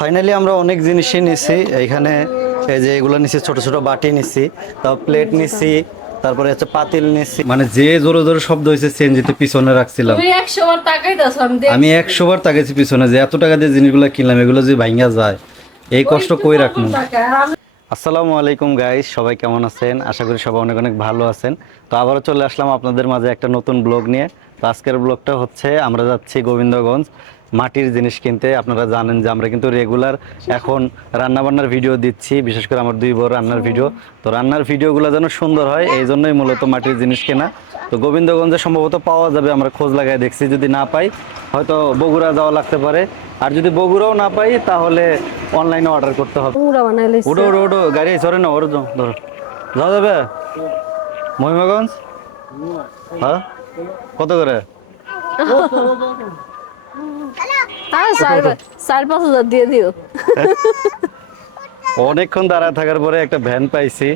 Finally আমরা অনেক জিনিসই নিছি এইখানে। এই যে এগুলো নিছি, ছোট ছোট বাটি নিছি, তারপর প্লেট নিছি, তারপরে হচ্ছে পাতিল নিছি। মানে যে জোরে জোরে শব্দ হয়েছে সিএনজিতে পিছনে রাখছিলাম। তুমি 100 বার তাকাইতাছো আমি আমি দেখছি। 100 বার তাকাইছি পিছনে, যে এত টাকা দিয়ে জিনিসগুলো কিনলাম, এগুলো যদি ভাঙা যায় এই কষ্ট কই রাখবো। আসসালামু আলাইকুম গাইস, সবাই কেমন আছেন? আশা করি সবাই অনেক অনেক ভালো আছেন। তো আবারও চলে আসলাম আপনাদের মাঝে একটা নতুন ব্লগ নিয়ে। তো আজকের ব্লগটা হচ্ছে আমরা যাচ্ছি গোবিন্দগঞ্জ মাটির জিনিস কিনতে। আপনারা জানেন যে আমরা কিন্তু রেগুলার এখন রান্নাবান্নার ভিডিও দিচ্ছি, বিশেষ করে আমার দুই বড় রান্নার ভিডিও। তো রান্নার ভিডিওগুলো যেন সুন্দর হয়, এই জন্যই মূলত মাটির জিনিস কেনা। তো গোবিন্দগঞ্জে সম্ভবত পাওয়া যাবে, আমরা খোঁজ লাগায় দেখছি। যদি না পাই হয়তো বগুড়া যাওয়া লাগতে পারে, আর যদি বগুড়াও না পাই তাহলে অনলাইনে অর্ডার করতে হবে। পুরা বানাই লইছে। উঠো উঠো উঠো, গাড়ি সরে না, ওর ধরো, যাওয়া যাবে মহিমাগঞ্জ? হ্যাঁ, কত করে? আর 4-5 হাজার দিয়ে দিও। অনেকক্ষণ দাঁড়ায় থাকার পরে একটা ভ্যান পাইছি,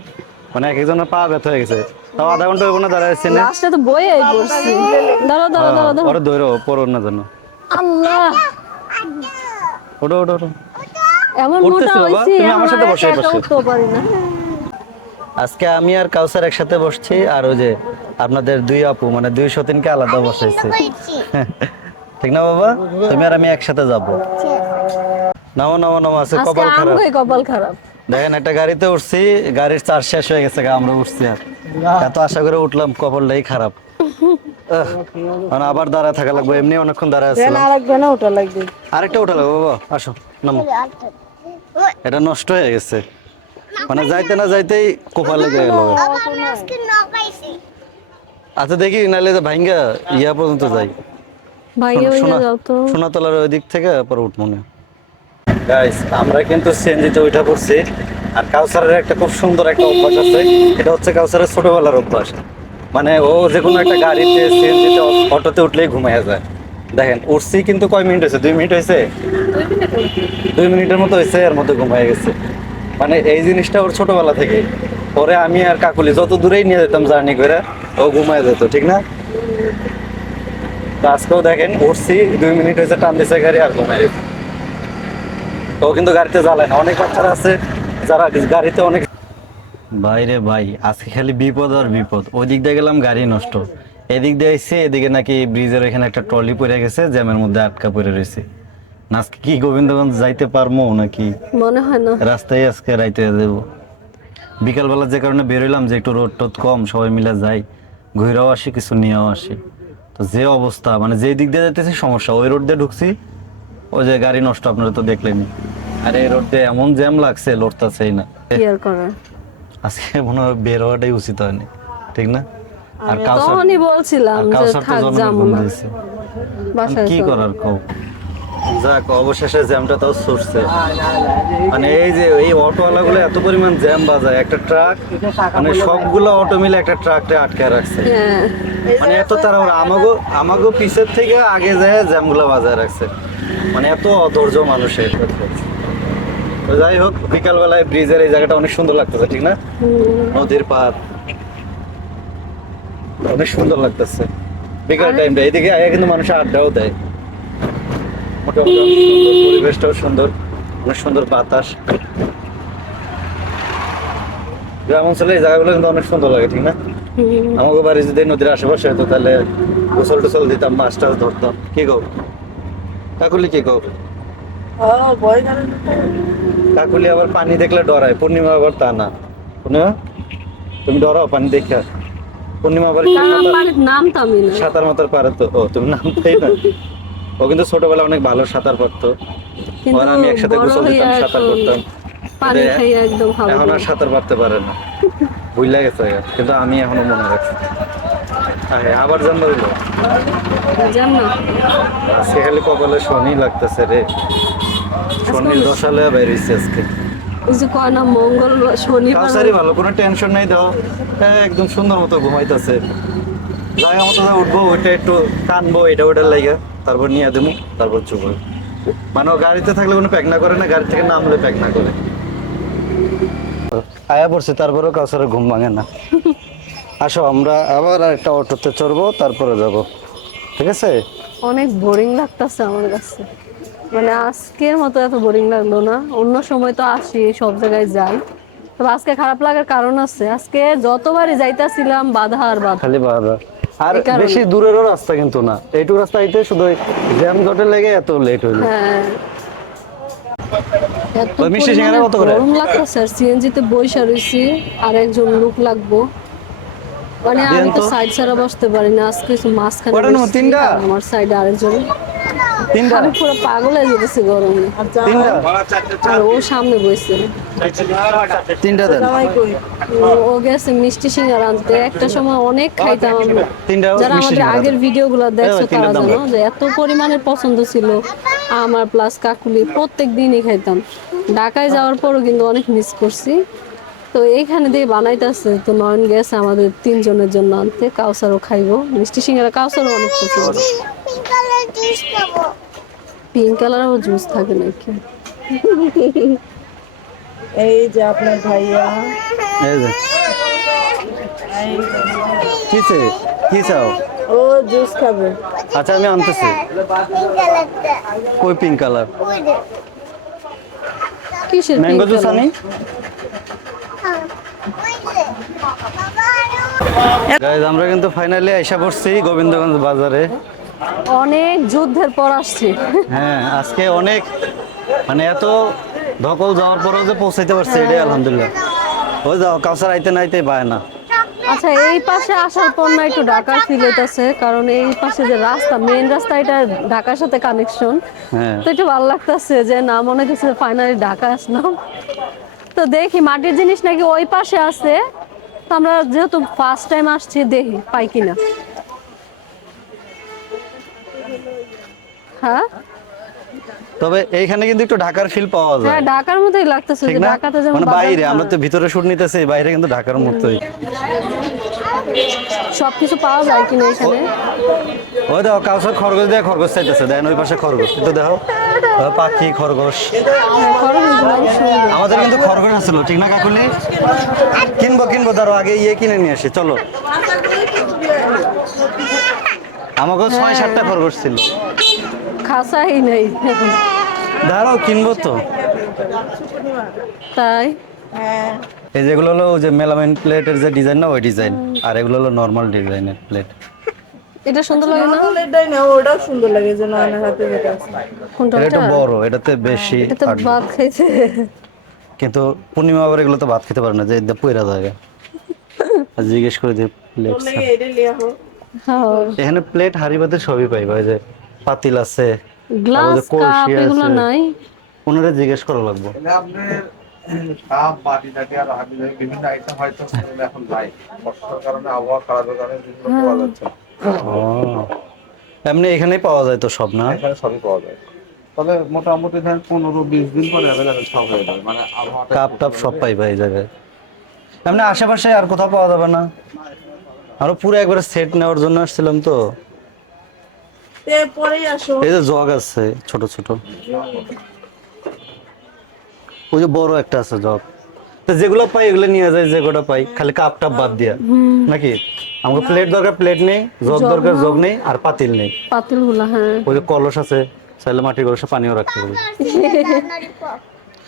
মানে এক একজনের পা ব্যথা হয়ে গেছে। তাও আধা ঘন্টা হইব না দাঁড়াইছি না। লাস্টে তো বইয়েই পড়ছি। ধরো ধরো ধরো ধরো। ওরা ধরো, পড়ো না জানো। আল্লাহ, ওঠো ওঠো ওঠো। এমন উঠতেছি মোটা বাবা, হইছি তুমি আমার সাথে আমরা বসে একা বসে। উঠতেও পারি না। আজকে আমি আর কাউসার একসাথে বসছি, আর ওই যে আপনাদের দুই আপু, মানে দুই সতীনকে আলাদা বসাইছি। ঠিক না বাবা? তুমি আর আমি একসাথে যাবো। নামো নামো নামো, আছে আজকে কপাল খারাপ। আমগোই কপাল খারাপ। দেখেন একটা গাড়িতে উঠছি, গাড়ির চার্জ শেষ হয়ে গেছে, আমরা উঠছি আর এত আশা করে উঠলাম, কপালটাই খারাপ। মানে আবার দাঁড়ায় থাকা লাগবে, এমনি অনেকক্ষণ দাঁড়ায় দেন আসছিলাম। আরেকবার না ওটা লাগবে। আরেকটা উঠা লাগবে বাবা, আসো নামো। এটা নষ্ট হয়ে গেছে, মানে যাইতে না যাইতেই কপালে গেল। আচ্ছা দেখি, নাহলে ভাইঙ্গা ইয়া পর্যন্ত যাই, ভাইয়া ভাইয়া যাও তো। সোনাতলার ওই দিক থেকে পরে উঠবো না। গাইস, আমরা কিন্তু সিএনজিতে উঠা পড়ছি। আর কাউসারের একটা খুব সুন্দর একটা অভ্যাস আছে, এটা হচ্ছে কাউসারের ছোটবেলার অভ্যাস। মানে ও যে কোনো একটা গাড়িতে, সিএনজিতে, অটোতে উঠলেই ঘুমাইয়া যায়। দেখেন উঠছি, কিন্তু কয় মিনিট হয়েছে? 2 মিনিট হয়েছে, 2 মিনিটের মতো হয়েছে, এর মধ্যে ঘুমাই গেছে। মানে এই জিনিসটা ওর ছোটবেলা থেকে। পরে আমি আর কাকুলি যত দূরেই নিয়ে যেতাম জার্নি করে, ও ঘুমায় যেত, ঠিক না? তো আজকেও দেখেন উঠছি, 2 মিনিট হয়েছে, টান দিছে গাড়ি আর ঘুমাই গেছে। তো কিন্তু গাড়িতে জ্বালায় না। অনেক বাচ্চারা আছে যারা গাড়িতে অনেক। বাইরে ভাই, আজকে খালি বিপদ আর বিপদ। ওই দিক দিয়ে গেলাম, গাড়ি নষ্ট। এদিক দিয়ে এসে, এদিকে নাকি ব্রিজের এখানে একটা ট্রলি পড়ে গেছে, জ্যামের মধ্যে আটকা পড়ে রয়েছে। না আজকে কি গোবিন্দগঞ্জ যাইতে পারবো নাকি? মনে হয় না। রাস্তায় আজকে রাইতে দেবো। বিকালবেলা যে কারণে বেরোলাম, যে একটু রোদ টোদ কম, সবাই মিলে যাই, ঘুরেও আসি, কিছু নিয়েও আসি। তো যে অবস্থা, মানে যে দিক দিয়ে যাইতেছি সমস্যা, ওই রোড দিয়ে ঢুকছি, ওই যে গাড়ি নষ্ট, আপনারা তো দেখলেনি। আর এই রোডে এমন জ্যাম লাগছে, লড়তাছেই না। কি আর করার। আজকে মনে হয় বের হওয়াটাই উচিত হয়নি, ঠিক না? আর আমি কাউসার, তখনই বলছিলাম আর যে কাউসার তো থাক জন্মের যাবো ঘুম না। দিয়েছে। বাসায় কি চলো। করার কও? যাক, অবশেষে জ্যামটা তাও ছুটছে। মানে এই যে এই অটোওয়ালাগুলো এত পরিমাণ জ্যাম বাজায়, একটা ট্রাক, মানে সবগুলো অটো মিলে একটা ট্রাকটা আটকে রাখছে। হ্যাঁ, মানে এত তাড়াহুড়া, আমাগো পিছের থেকে আগে যায় জ্যামগুলো বাজায় রাখছে। মানে এত অধৈর্য মানুষের। তো যাই হোক, বিকালবেলায় ব্রিজের এই জায়গাটা অনেক সুন্দর লাগতেছে, ঠিক না? নদীর পাড় অনেক সুন্দর লাগতেছে বিকাল টাইমটা। এইদিকে আগে কিন্তু মানুষ আড্ডাও দেয়, মোটামুটি অনেক সুন্দর, পরিবেশটাও সুন্দর, অনেক সুন্দর বাতাস। গ্রাম অঞ্চলে এই জায়গাগুলো কিন্তু অনেক সুন্দর লাগে, ঠিক না? আমাকে বাড়ি যদি নদীর আশেপাশে হতো, তাহলে গোসল টোসল দিতাম, মাছ টাছ ধরতাম। কি কও কাকুলি, কি কও? কাকুলি আবার পানি দেখলে ডরায়, পূর্ণিমা আবার তা না। পূর্ণিমা, তুমি ডরাও পানি দেখে? পূর্ণিমা আবার নামতামই না। সাঁতার মাতার পারে তো? ও, তুমি নামতেই না। ও কিন্তু ছোটবেলা অনেক ভালো সাঁতার পারতো, আর আমি একসাথে গোসল দিতাম, সাঁতার করতাম। পানি খাইয়ে একদম এখন আর সাঁতার পারতে পারে না, ভুলে গেছে। কিন্তু আমি এখনো মনে রাখছি। আবার জন্ম দিল। আজকে খালি কপালে শনি লাগতেছে রে, শনির দশালে বেরিয়েছে আজকে। ওই যে কয় না, মঙ্গল শনিবার। কাউসারই ভালো, কোনো টেনশন নাই, দাও একদম সুন্দর মতো ঘুমাইতেছে। জায়গা মতো উঠবো, ওইটা একটু টানবো, এটা ওইটার লাগে, তারপর নিয়ে দেবো, তারপর চুবো। মানে ও গাড়িতে থাকলে কোনো প্যাক না করে না, গাড়ি থেকে নামলে প্যাক না করে। আয়া পড়ছে, তারপরেও কাউসারের ঘুম ভাঙে না। আসো, আমরা আবার একটা অটোতে চড়বো, তারপরে যাব, ঠিক আছে? অনেক বোরিং লাগতেছে আমার কাছে। মানে আজকের মতো এত বোরিং লাগলো না। অন্য সময় তো আসি, সব জায়গায় যাই, তবে আজকে খারাপ লাগার কারণ আছে। আজকে যতবারই যাইতাছিলাম বাধা আর বাধা। খালি বাধা। আর এই কারণে। বেশি দূরেরও রাস্তা কিন্তু না, এইটুকু রাস্তা আইতে শুধু জ্যাম জটে লেগে এত লেট হইলো। হ্যাঁ, এত ওই মিষ্টি পরিমাণে সিঙ্গারা কত করে? গরম লাগতেছে আর সিএনজি তে বইসা রইছি, আর একজন লোক লাগবো। মানে দেন আমি তো তো। সাইড ছাড়া বসতে পারি না, আজকে মাঝখানে কটা নেবো? বসছি, তিনটা? আর আমার সাইডে আরেকজন। তিনটা? আমি পুরো পাগল হয়ে যেতেছি গরমে। তিনটা? আর ও সামনে বসছে। তিনটা দেন। ও গেছে মিষ্টি সিঙ্গারা আনতে। একটা সময় অনেক খাইতাম আমরা। তিনটা যারা মিষ্টি আমাদের সিঙ্গারা আগের দেন। ভিডিওগুলো দেখছো ওই তিনটার তারা দাম জানো কত? যে এত পরিমাণের পছন্দ ছিল আমার প্লাস কাকুলি, প্রত্যেক দিনই খাইতাম। ঢাকায় যাওয়ার পরও কিন্তু অনেক মিস করছি। তো এইখানে দিয়ে বানাইতেছে, তো নয়ন গেছে আমাদের তিনজনের জন্য আনতে। কাউসারও খাইবো মিষ্টি সিঙ্গারা, কাউসারও অনেক পছন্দ। পিঙ্ক কালার জুস খাবো। পিঙ্ক কালারও জুস থাকে নাকি? এই যে আপনার ভাইয়া, এই যে কিছে কি চাও? ও জুস খাবে। আচ্ছা আমি আনতেছি। পিঙ্ক কালারটা কই পিঙ্ক কালার? ওই যে কিসের পিঙ্ক ম্যাঙ্গো জুস কালার? আনি। ওই যে বাবা গাইস আমরা কিন্তু ফাইনালি আইসা পড়ছি গোবিন্দগঞ্জ বাজারে। অনেক যুদ্ধের পর আসছি। হ্যাঁ আজকে অনেক মানে এত ধকল যাওয়ার পরেও যে পৌঁছাইতে পারছে এটাই আলহামদুলিল্লাহ। ওই যাও কাউসার আইতে নাইতে পায় না। আচ্ছা, এই পাশে আসার পর না একটু ঢাকার ফিল হইতেছে, কারণ এই পাশে যে রাস্তা, মেইন রাস্তা, এটা ঢাকার সাথে কানেকশন। হ্যাঁ তো একটু ভালো লাগতেছে যে না, মনে হচ্ছে ফাইনালি ঢাকা আসলাম। তো দেখি মাটির জিনিস নাকি ওই পাশে আছে। তো আমরা যেহেতু ফার্স্ট টাইম আসছি, দেখি পাই কিনা। হ্যাঁ তবে এইখানে কিন্তু একটু ঢাকার ফিল পাওয়া যায়, হ্যাঁ, ঢাকার মতোই লাগতেছে ঠিক যে না? ঢাকাতে যেমন মানে বাজার, বাইরে হ্যাঁ, আমরা তো ভিতরে শুট নিতেছি, বাইরে কিন্তু ঢাকার মতোই। সবকিছু পাওয়া যায় কিনা এখানে। ওই দেখো কাউসার খরগোশ দিয়ে খরগোশ চাইতেছে, দেখেন ওই পাশে খরগোশ কিন্তু দেখো পাখি খরগোশ। হ্যাঁ, খরচগুলো অনেক সুন্দর। আমাদের কিন্তু খরগোশ আসছিল, ঠিক না কাকুলি? কিনবো কিনবো, ধরো আগে ইয়ে কিনে নিয়ে আসি চলো। আমাকে 6-7টা খরগোশ ছিল। খাসাই নেই এখন। দাঁড়াও কিনবো তো। তাই হ্যাঁ, এই যেগুলো হলো ওই যে মেলামাইন প্লেটের যে ডিজাইন না, ওই ডিজাইন। আর এগুলো হলো নর্মাল ডিজাইনের প্লেট। এটা সুন্দর লাগে না? এটাই না, ওটাও সুন্দর লাগে যে নয়নের হাতে যেটা আছে। কোনটা? এটা একটু ওটা? বড়, এটাতে বেশি এটা তো থাকবে। ভাত খাইছে। কিন্তু পূর্ণিমা আবার এগুলো তো ভাত খেতে পারে না, যে এদের পয়রা জায়গা। আর জিজ্ঞেস করে যে প্লেট বলে এটা লিয়া হোক। হ্যাঁ, এখানে প্লেট হাঁড়ি ভাতের সবই পাইবা, ওই যে পাতিল আছে, গ্লাস তারপরে কলসি কাপ এগুলো আছে। নাই। ওনারা জিজ্ঞেস করা লাগবে। আপনার কাপ বাটি টাটি আর হাবি জাবি বিভিন্ন আইটেম হয়তো এখন নাই, বর্ষার কারণে আবহাওয়া খারাপের কারণে যেগুলো পাওয়া যাচ্ছে না। ও এমনি এখানেই পাওয়া যায় তো সব না? এখানে সবই পাওয়া যায়, তবে মোটামুটি ধরেন 15-20 দিন পরে অ্যাভেলেবেল সব হয়ে যাবে, মানে আবহাওয়াটা কাপ টাপ সব পাইবা এই জায়গায়। এমনি আশেপাশে আর কোথাও পাওয়া যাবে না? আরো পুরো একবারে সেট নেওয়ার জন্য আসছিলাম তো। তে পরেই আসো। এই যে জগ আছে ছোট ছোট, ওই যে বড় একটা আছে জগ। তো যেগুলো পাই এগুলো নিয়ে যায়, যে কটা পাই, খালি কাপ টাপ বাদ দিয়া নাকি? আমাকে প্লেট দরকার, প্লেট নেই। জগ দরকার, জগ নেই। আর পাতিল নেই। পাতিল গুলা, হ্যাঁ। ওই যে কলস আছে, চাইলে মাটির কলসে পানিও রাখতে পারবে।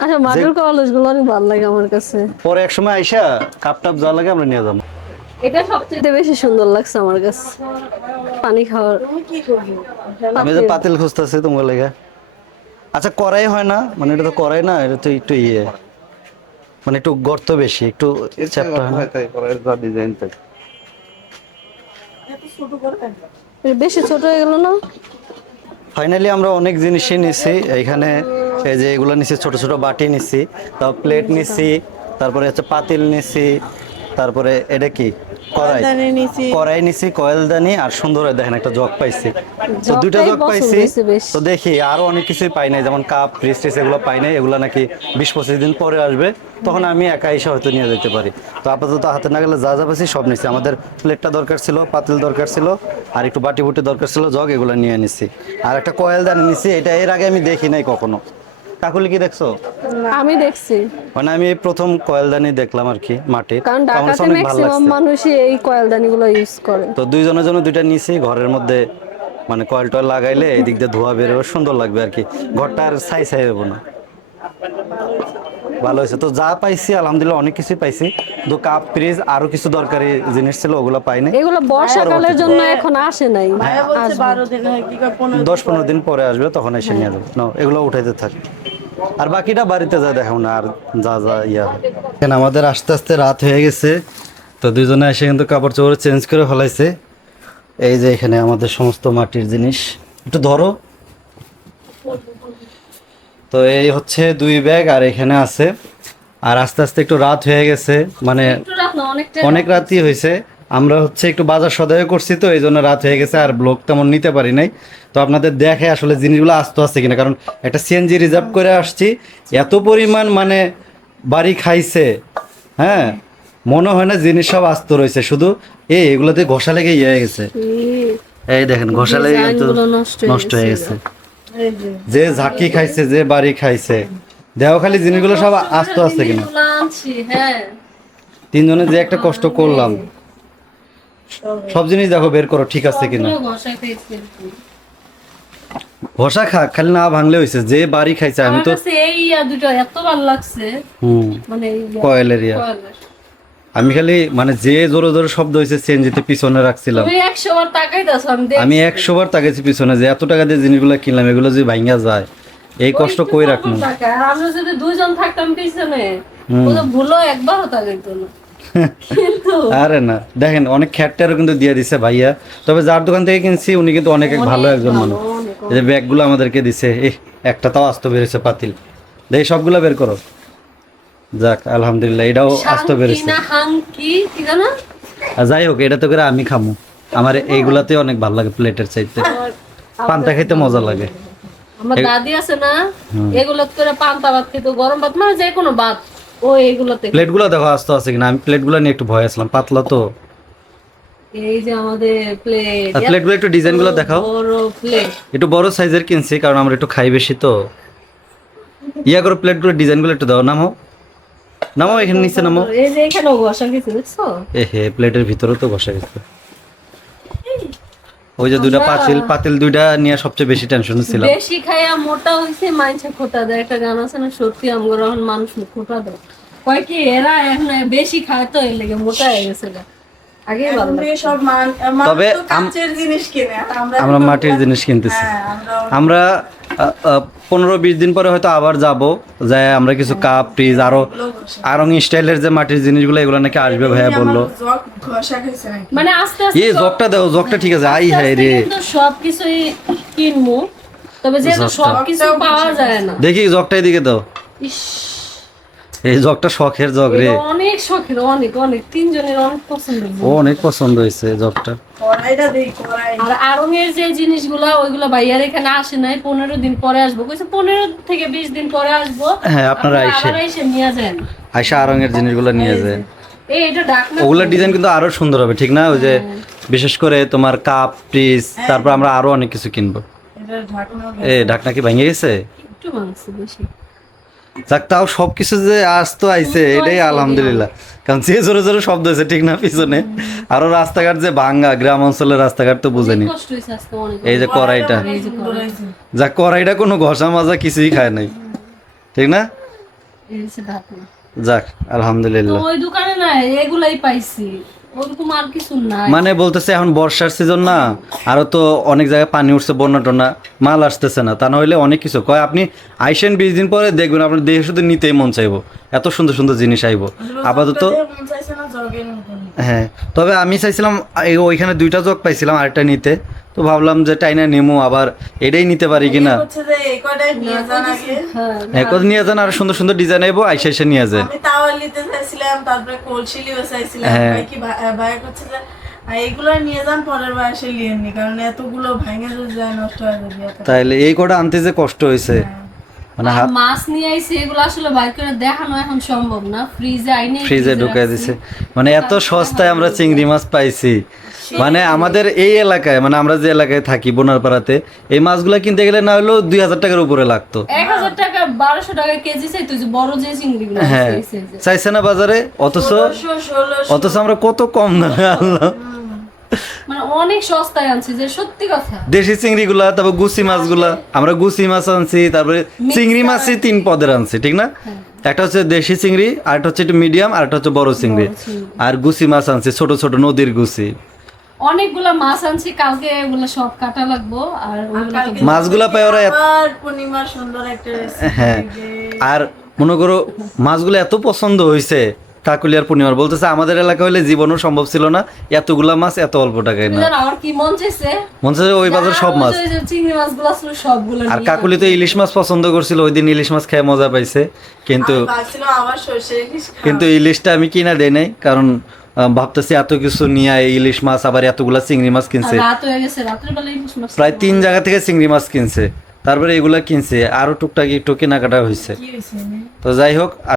আচ্ছা, মাটির কলস গুলো অনেক ভালো লাগে আমার কাছে। পরে এক সময় আইসা কাপ টাপ যা লাগে আমরা নিয়ে যাবো। এটা সবচেয়ে বেশি সুন্দর লাগছে আমার কাছে, পানি খাওয়ার। তুমি কি করবো? আমি যে পাতিল খুঁজতেছি তোমার লেগে। আচ্ছা কড়াই হয় না, মানে এটা তো কড়াই না, এটা তো একটু ইয়ে, মানে একটু গর্ত বেশি, একটু চ্যাপ্টা হয় না? তাই করে যা ডিজাইন তাই। এত ছোট করে এটা বেশি ছোট হয়ে গেল না? ফাইনালি আমরা অনেক জিনিসই নিছি এইখানে। এই যে এগুলো নিছি, ছোট ছোট বাটি নিছি, তারপর প্লেট নিছি, তারপরে হচ্ছে পাতিল নিছি, তারপরে এটা কি কড়াই, কড়াইদানি নিছি। কড়াই নিছি, কয়েলদানি, আর সুন্দর দেখেন একটা জগ পাইছি। তো দুইটা জগটাই জগ পছন্দ পাইছি। হয়েছে বেশ। তো দেখি আরো অনেক কিছুই পাই নাই, যেমন কাপ ফ্রিজ টিস এগুলো পাই নাই। এগুলো নাকি 20-25 দিন পরে আসবে, তখন আমি একা এসে হয়তো নিয়ে যেতে পারি। তো আপাতত হাতে না গেলে যা যা পাইছি সব নিছি। আমাদের প্লেটটা দরকার ছিল, পাতিল দরকার ছিল, আর একটু বাটি বুটি দরকার ছিল, জগ এগুলো নিয়ে নিছি। আর একটা কয়েলদানি নিছি, এটা এর আগে আমি দেখি নাই কখনো। কাকুলি কি দেখছো? আমি দেখছি, মানে আমি এই প্রথম কয়েলদানি দেখলাম আর কি, মাটির। কারণ তো আমার কাছে ঢাকাতে অনেক ভালো ম্যাক্সিমাম লাগছে। মানুষই এই কয়েলদানি গুলো ইউজ করে। তো দুইজনের জন্য দুইটা নিছি, ঘরের মধ্যে মানে কয়েল টয়েল লাগাইলে এই দিক দিয়ে ধোয়া বেরোবে, সুন্দর লাগবে আর কি, ঘরটা আর ছাই ছাই হবো না। ভালো হয়েছে তো, যা পাইছি আলহামদুলিল্লাহ অনেক কিছুই পাইছি, তো কাপ ফ্রিজ আরো কিছু দরকারি জিনিস ছিল ওগুলো পাইনি। এগুলো বর্ষাকালের জন্য এখন আসে নাই, ভাইয়া বলছে 12 দিন হয় কি 15 10-15 দিন পরে আসবে, তখন এসে নিয়ে যাবে। না এগুলো উঠাইতে থাক, আর বাকিটা বাড়িতে যা দেখাও না, আর যা যা ইয়া হবে। এখানে আমাদের আস্তে আস্তে রাত হয়ে গেছে, তো দুজনে এসে কিন্তু কাপড় চোপড় চেঞ্জ করে ফেলাইছে। এই যে এখানে আমাদের সমস্ত মাটির জিনিস, একটু ধরো। তো এই হচ্ছে 2 ব্যাগ, আর এখানে আছে। আর আস্তে আস্তে একটু রাত হয়ে গেছে, মানে অনেক রাতই হয়েছে। আমরা হচ্ছে একটু বাজার সদাই করছি, তো এই জন্য রাত হয়ে গেছে, আর ব্লগ তেমন নিতে পারি নাই। তো আপনাদের দেখে আসলে জিনিসগুলো আস্ত আছে কিনা, কারণ একটা সিএনজি রিজার্ভ করে আসছি, এত পরিমাণ মানে বাড়ি খাইছে, হ্যাঁ মনে হয় না জিনিস সব আস্ত রয়েছে, শুধু এগুলোতে ঘষা লেগে ইয়ে হয়ে গেছে। এই দেখেন ঘষা লেগে কিন্তু নষ্ট হয়ে গেছে। এই যে যে ঝাঁকি খাইছে, যে বাড়ি খাইছে, দেহ খালি জিনিসগুলো সব আস্ত আছে কিনা। হ্যাঁ, তিনজনে যে একটা কষ্ট করলাম, সব জিনিস দেখো বের করো ঠিক আছে কিনা। ঘষা খাক, খালি না ভাঙলে হয়েছে, যে বাড়ি খাইছে। আমি তো এই দুটো এত ভালো লাগছে, মানে কয়েলের ইয়া, আমি খালি মানে যে জোরে জোরে শব্দ হয়েছে সিএনজিতে পিছনে রাখছিলাম। তুমি 100 বার তাকাইতাছো, আমি 100 বার তাকাইছি পিছনে, যে এত টাকা দিয়ে জিনিসগুলো কিনলাম, এগুলো যদি ভাঙা যায়, এই কষ্ট কই রাখবো। আমরা যদি দুইজন থাকতাম পিছনে, ও তো ভুলো একবারও তাকাইতো না। কিন্তু আরে না, দেখেন অনেক খ্যাটটারও কিন্তু দিয়ে দিছে ভাইয়া, তবে যার দোকান থেকে কিনছি উনি কিন্তু অনেক ভালো একজন মানুষ। এই যে ব্যাগগুলো আমাদেরকে দিছে, একটা তাও আস্ত বেরোছে পাতিল, দেখি সবগুলো বের করো। যাক আলহামদুলিল্লাহ, এটাও আস্ত বেরোছে। আর যাই হোক, এটা তো করে আমি খামু, আমার এইগুলাতে অনেক ভালো লাগে প্লেটের চাইতে, পান্তা খাইতে মজা লাগে। আমার দাদি আছে না, এগুলো করে পান্তা ভাত খেতো, গরম ভাত মানে যে কোনো ভাত, ও এগুলোতে। প্লেটগুলো দেখো আস্ত আছে কিনা, আমি প্লেটগুলো নিয়ে একটু ভয় আসলাম, পাতলা তো। এই যে আমাদের প্লেট, আর প্লেটগুলো একটু ডিজাইনগুলো দেখাও। বড় প্লেট, একটু বড় সাইজের কিনছি, কারণ আমরা একটু খাই বেশি তো। ইয়া করে প্লেটগুলো ডিজাইনগুলো একটু দাও, নামো নামো, এখানে নিচে নামো। এই যে এখানেও বসা গেছে, দেখছো? প্লেটের ভিতরেও তো বসা গেছে। ওই যে দুইটা পাতিল দুইটা নিয়ে সবচেয়ে বেশি টেনশন ছিল। বেশি খাইয়া মোটা হইছে, মাইনছে খোটা দেয়, একটা গান আছে না, সত্যি আমগো এখন মানুষ খোটা দেয়, কয় কি এরা এখন বেশি খায় তো এর লেগে মোটা হয়ে গেছে গা। আগে ভালো এখন থেকে সব তবে তো কাঁচের জিনিস কিনে, আর আমরা মাটির জিনিস কিনতেছি। হ্যাঁ, আমরা 15-20 দিন পরে হয়তো আবার যাব, যাই আমরা কিছু কাপ ফ্রিজ আরো আরং স্টাইলের যে মাটির জিনিসগুলো, এগুলো নাকি আসবে ভাইয়া বললো। জগ ঘষা খাইছে নাকি? মানে আস্তে আস্তে এই জগটা দাও, জগটা ঠিক আছে। আই হাই রে, কিন্তু সবকিছুই কিনবো, তবে যেহেতু সবকিছু পাওয়া যায় না। দেখি জগটা এদিকে দাও। ইস, এই জগটা শখের জগ রে, এটা অনেক শখের, অনেক অনেক, তিনজনের অনেক পছন্দ। ও অনেক পছন্দ হয়েছে জগটা। কড়াইটা দেই, কড়াই। আর আরঙের যে জিনিসগুলা, ওইগুলা ভাইয়ার এখানে আসে নাই, 15 দিন পরে আসবো কইছে, 15 থেকে 20 দিন পরে আসবো। হ্যাঁ, আপনারা এসে নিয়ে যান, আয়সা আরং এর জিনিসগুলো নিয়ে যায়। এটা ডাকনা, ওগুলা ডিজাইন কিন্তু আরো সুন্দর হবে, ঠিক না? ওই যে বিশেষ করে তোমার কাপ ফ্রিজ, তারপর আমরা আরো অনেক কিছু কিনবো। এটা ঢাকনা। ঢাকনা কি ভেঙে গেছে? একটু মাংস বেশি। যাক, তাও সবকিছু যে আসতো আইছে, এটাই আলহামদুলিল্লাহ। কারণ যে জোরে জোরে শব্দ হয়েছে, ঠিক না? পিছনে আরো রাস্তাঘাট যে ভাঙ্গা, গ্রাম অঞ্চলের রাস্তাঘাট তো বুঝেনি। কষ্ট হইছে আজকে অনেক। এই যে কড়াইটা, যাক কড়াইটা কোনো ঘষা মাজা কিছুই খায় নাই, ঠিক না? এই হচ্ছে ঢাকনা। যাক আলহামদুলিল্লাহ। ওই দোকানে না এগুলাই পাইছি, ওরকম আর কিছু নাই। মানে বলতেছে এখন বর্ষার সিজন না, আরো তো অনেক জায়গায় পানি উঠছে, বন্যা টন্যা, মাল আসতেছে না, তা না হইলে অনেক কিছু কয়। আপনি আইসেন 20 দিন পরে দেখবেন আপনার দেহে শুধু নিতেই মন চাইবো, এত সুন্দর সুন্দর জিনিস আইবো। আপাতত হ্যাঁ, তবে আমি চাইছিলাম ওইখানে 2টা জগ পাইছিলাম আরেকটা নিতে, তো ভাবলাম যে টাইনা নেমো, আবার এটাই নিতে পারি কিনা। এখন নিয়ে যান, আর সুন্দর সুন্দর ডিজাইন আইবো, আইসা এসে নিয়ে যান। আমি তাওয়াল নিতে চাইছিলাম, তারপরে কলসি নিতে চাইছিলাম, ভাই কি ভাই করছে যে এইগুলো নিয়ে যান, পরের বার এসে নিয়েননি, কারণ এতগুলো ভাঙে যদি যায়, নষ্ট হয়ে যাবে। তাইলে এই কটা আনতে যে কষ্ট হয়েছে, মানে আর মাছ নিয়ে আইছে, এগুলো আসলে বাইর করে দেখানো এখন সম্ভব না, ফ্রিজে ঢুকাই দিছে। মানে এত সস্তায় আমরা চিংড়ি মাছ পাইছি, মানে আমাদের এই এলাকায়, মানে আমরা যে এলাকায় থাকি বোনারপাড়াতে, এই মাছগুলা কিনতে গেলে না হলেও 2000 টাকার উপরে লাগতো। 1000 টাকা 1200 টাকা কেজি চাইতো, যে বড় যে চিংড়িগুলো হ্যাঁ, চাইছে না বাজারে, অথচ আমরা কত কম দামে আনলাম। মানে অনেক সস্তায় আনছি, যে সত্যি কথা। দেশি চিংড়িগুলা, তারপর গুছি মাছগুলা, আমরা গুছি মাছ আনছি, তারপরে চিংড়ি মাছই 3 পদের আনছি, ঠিক না? একটা হচ্ছে দেশি চিংড়ি, আরেকটা হচ্ছে একটু মিডিয়াম, আরেকটা হচ্ছে বড় চিংড়ি, আর গুছি মাছ আনছি ছোট ছোট নদীর গুছি। অনেকগুলা মাছ আনছি, কালকে এগুলো সব কাটা লাগবো। আর ওগুলো তো মাছগুলা পায় ওরা আর পূর্ণিমার সুন্দর একটা হ্যাঁ, আর মনে করো মাছগুলো এত পছন্দ হয়েছে কাকুলিয়ার পূর্ণিমার, বলতেছে আমাদের এলাকা হলে জীবনও সম্ভব ছিল না এতগুলা মাছ এত অল্প টাকায় না। জানো আমার কি মন চাইছে, মনে হচ্ছে ওই বাজার সব মাছ। ওই যে চিংড়ি মাছগুলো ছিল সবগুলো আর নিয়ে কাকুলি তো ইলিশ মাছ পছন্দ করছিল, ওই দিন ইলিশ মাছ খেয়ে মজা পাইছে, কিন্তু ভাবছিলাম আবার সর্ষে ইলিশ খাবো। কিন্তু ইলিশটা আমি কিনা দেই নাই, কারণ ভাবতেছি এত কিছু নিয়ে এই ইলিশ মাছ, আবার এতগুলা চিংড়ি মাছ কিনছে, রাত হয়ে গেছে, রাতের বেলা ইলিশ মাছ প্রায় 3 জায়গা থেকে চিংড়ি মাছ কিনছে, তারপরে এগুলা কিনছে, আরো টুকটাক একটু কেনাকাটা হয়েছে। কি হয়েছে? তো যাই হোক।